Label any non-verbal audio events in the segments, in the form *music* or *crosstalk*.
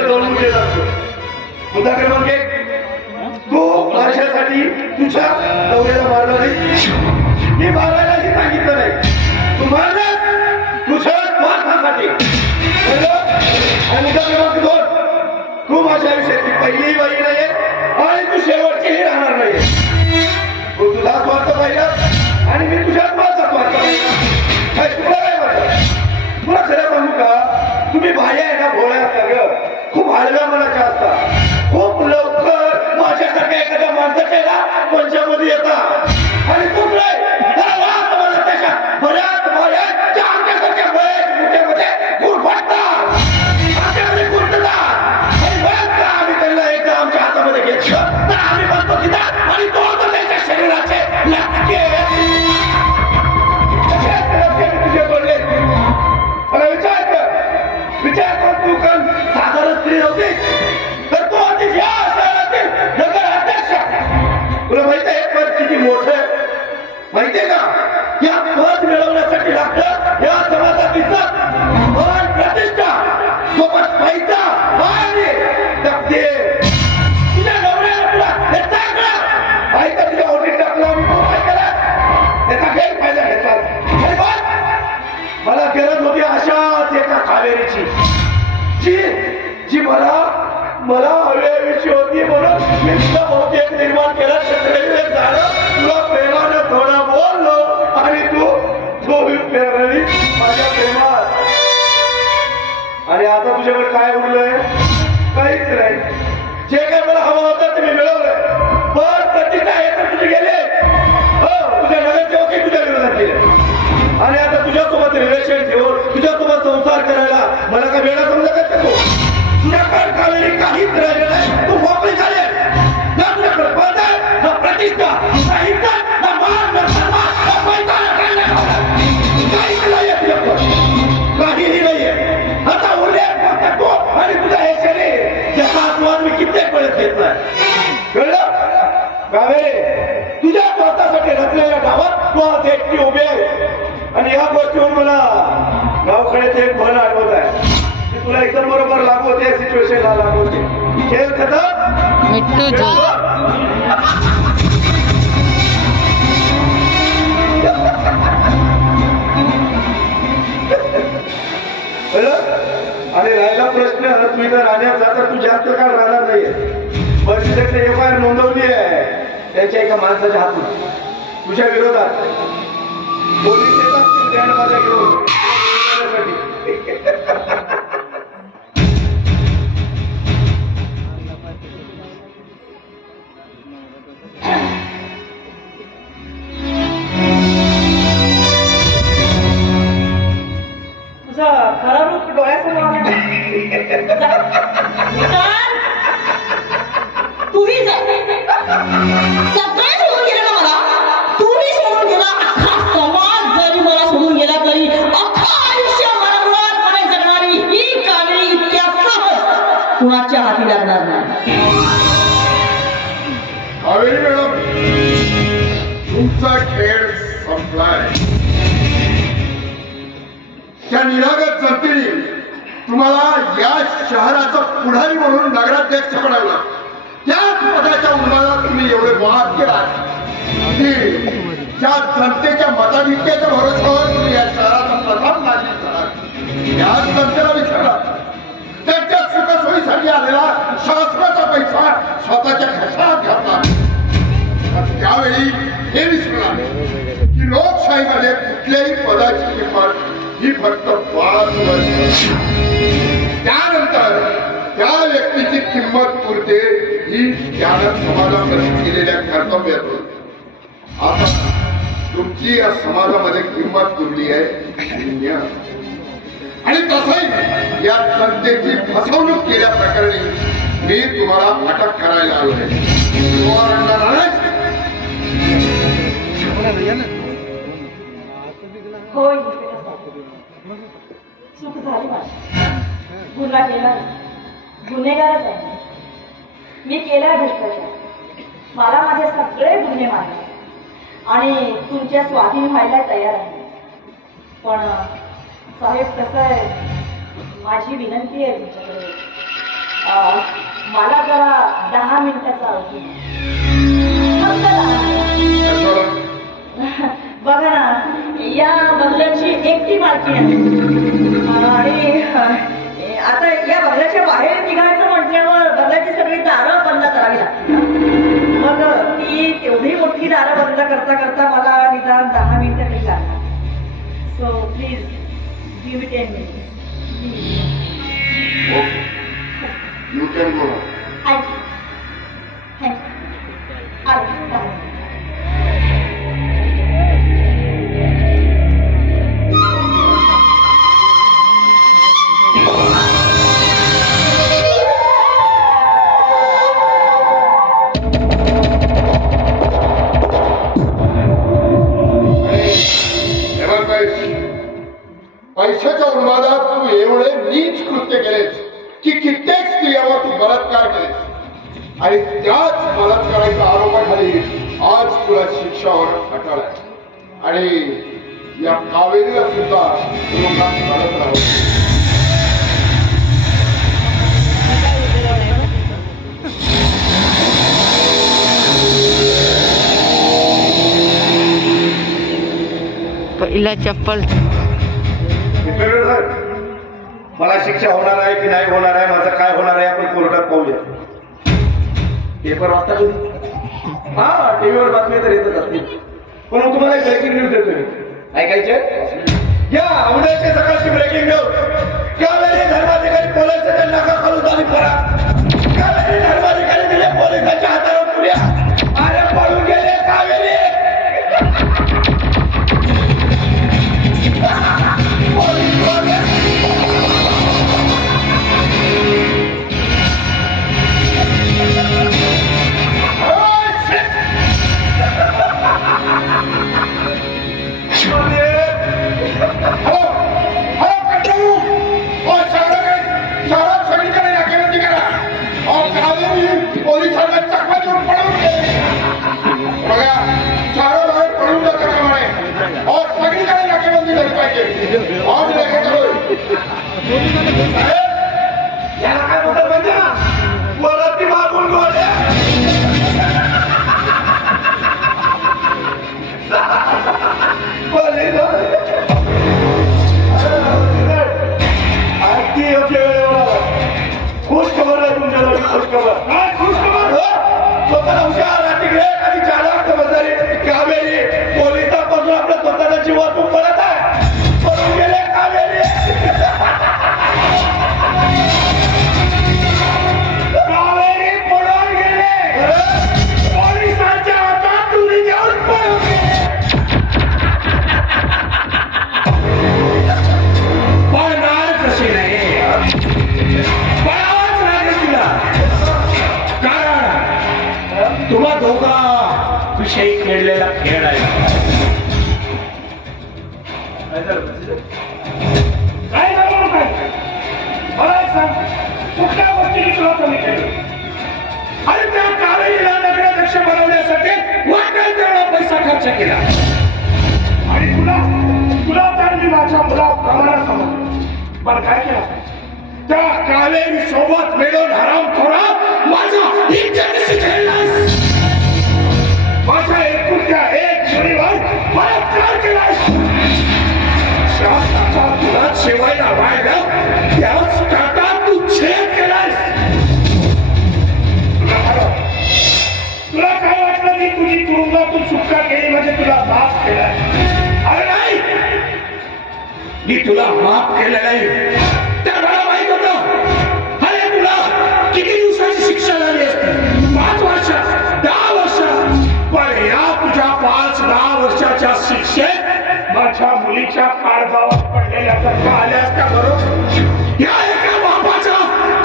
रे बोलू दिले माझ्या मुद्दा क्रमांक एक. तू माझ्यासाठी तुझ्या नवऱ्याला मारला मी मारायलाही सांगितलं नाही. तू तुझ्या स्वार्थासाठी. आणि मुद्दा क्रमांक दोन. तू माझ्या आयुष्याची पहिली बाई नाहीये आणि तू शेवटचीही राहणार नाहीये. तू तुझा स्वार्थ पाहिला. la casa. जी मला मला हवी होती म्हणून मी तुला बहुतेक निर्माण केला. क्षत्रिय झालं. तुला प्रेमानं थोडं बोललो आणि तू दोन माझ्या प्रेमात. आणि आता तुझ्याकडे काय उरलंय? या गोष्टीवर मला गावखेड्याचे एक म्हण आठवत आहे. की तुला एकदम बरोबर लागू होते सिच्युएशनला लागू होते खेळ खतम? मिट्टू? आणि राहिला प्रश्न तू इथं राहण्याचा तर तू जास्त काळ राहणार नाहीये. तिथे एफ आय आर नोंदवली आहे. त्याच्या एका माणसाच्या हातून. तुझ्या विरोधात. Madre Cruz. कुणाच्या हाती लागणार नाही. तुमचा खेळ संपलाय. त्या निरागत जनतेने तुम्हाला या शहराचा पुढारी म्हणून नगराध्यक्ष बनवला त्याच पदाच्या उन्मानात तुम्ही एवढे वाद केला की त्या जनतेच्या मताधिक्याच्या भरोश्यावर तुम्ही या शहराचा प्रधान नागरिक झाला या जनतेला खाली आलेला शासनाचा पैसा स्वतःच्या खशात घातला. त्यावेळी हे विसरला की लोकशाहीमध्ये कुठल्याही पदाची किंमत ही फक्त पाच वर्ष त्यानंतर त्या व्यक्तीची किंमत पुरते ही त्यानं समाजामध्ये केलेल्या कर्तव्यातून. आता तुमची या समाजामध्ये किंमत पुरली आहे? शून्य. आणि तसंही या जनतेची फसवणूक केल्या प्रकरणी मी तुम्हाला अटक करायला आलो आहे. होय. चूक झाली माझी गुन्हा केला. गुन्हेगारच आहे. मी केला भ्रष्टाचार. मला माझे सगळे गुन्हे मारले आणि तुमच्या स्वाधीन व्हायला तयार आहे. पण साहेब कसं आहे? माझी विनंती आहे तुमच्याकडे. मला जरा दहा मिनिटाचा अवधी *laughs* बघा ना या बंगल्याची एकटी मालकी आहे. आणि आता या बंगल्याच्या बाहेर निघायचं म्हटल्यावर बंगल्याची सगळी दारं बंद करावी लागतील मग ती तेवढी मोठी दारं बंद करता करता मला निदान दहा मिनिटं तरी so please Give me 10 minutes. You can go now. पैशाच्या उन्मादात तू एवढे नीच कृत्य केलेस की कित्येक स्त्रियावर तू बलात्कार केलेस. आणि त्याच बलात्काराच्या आरोपाखाली आज तुला शिक्षावर अटळ आहे. आणि या कावेरीला सुद्धा लोकांत राहू पहिला चप्पल. मला शिक्षा होणार आहे की नाही होणार आहे माझं काय होणार आहे आपण कोर्टात पाहूया. पेपर वाचता तुम्ही? हा टीव्हीवर बातम्या तर येतच असतील. पण मग तुम्हाला ब्रेकिंग न्यूज देतो मी. ऐकायचे? या उद्याचे सकाळची ब्रेकिंग न्यूज कावेरी धर्माधिकारी पोलिसांच्या नाका खालून चालू करा साहेब, विषयी खेळलेला खेळ आहे. काय मला सांग. कुठल्या गोष्टीने तुला कमी केलं? अरे त्या नगराध्यक्ष बनवण्यासाठी वाटेल तेवढा पैसा खर्च केला. आणि तुला तुला तर मी माझ्या मुला प्रमाणात समज पण काय केलं? त्या कावेरी सोबत मिळून हराम थोडा माझा इज्जतीशी माझ्या एकुलत्या एक जुळीवर बलात्कार केलास शासनाचा तुला शेवायला वाढलं त्याच टाका तू छेद केलास. तुला काय- वाटलं की तुझी तुरुंगातून सुटका केली म्हणजे तुला माफ केलाय अरे नाही. मी तुला माफ केलं नाही. दहा शिक्षेत माझ्या मुलीच्या काळजावर पडलेल्या जर आल्या असत्या बरोबर? या एका बापाच्या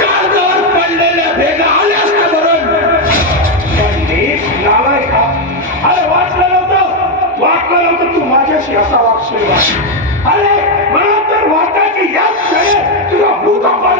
काळजावर पडलेल्या भेगा आल्या असत्या बरोबर? का अरे वाचलं नव्हतं. वाटलं नव्हतं तू माझ्याशी असा वागशील. अरे मला तर वाटायची याच क्षणी तुझा भूत आपण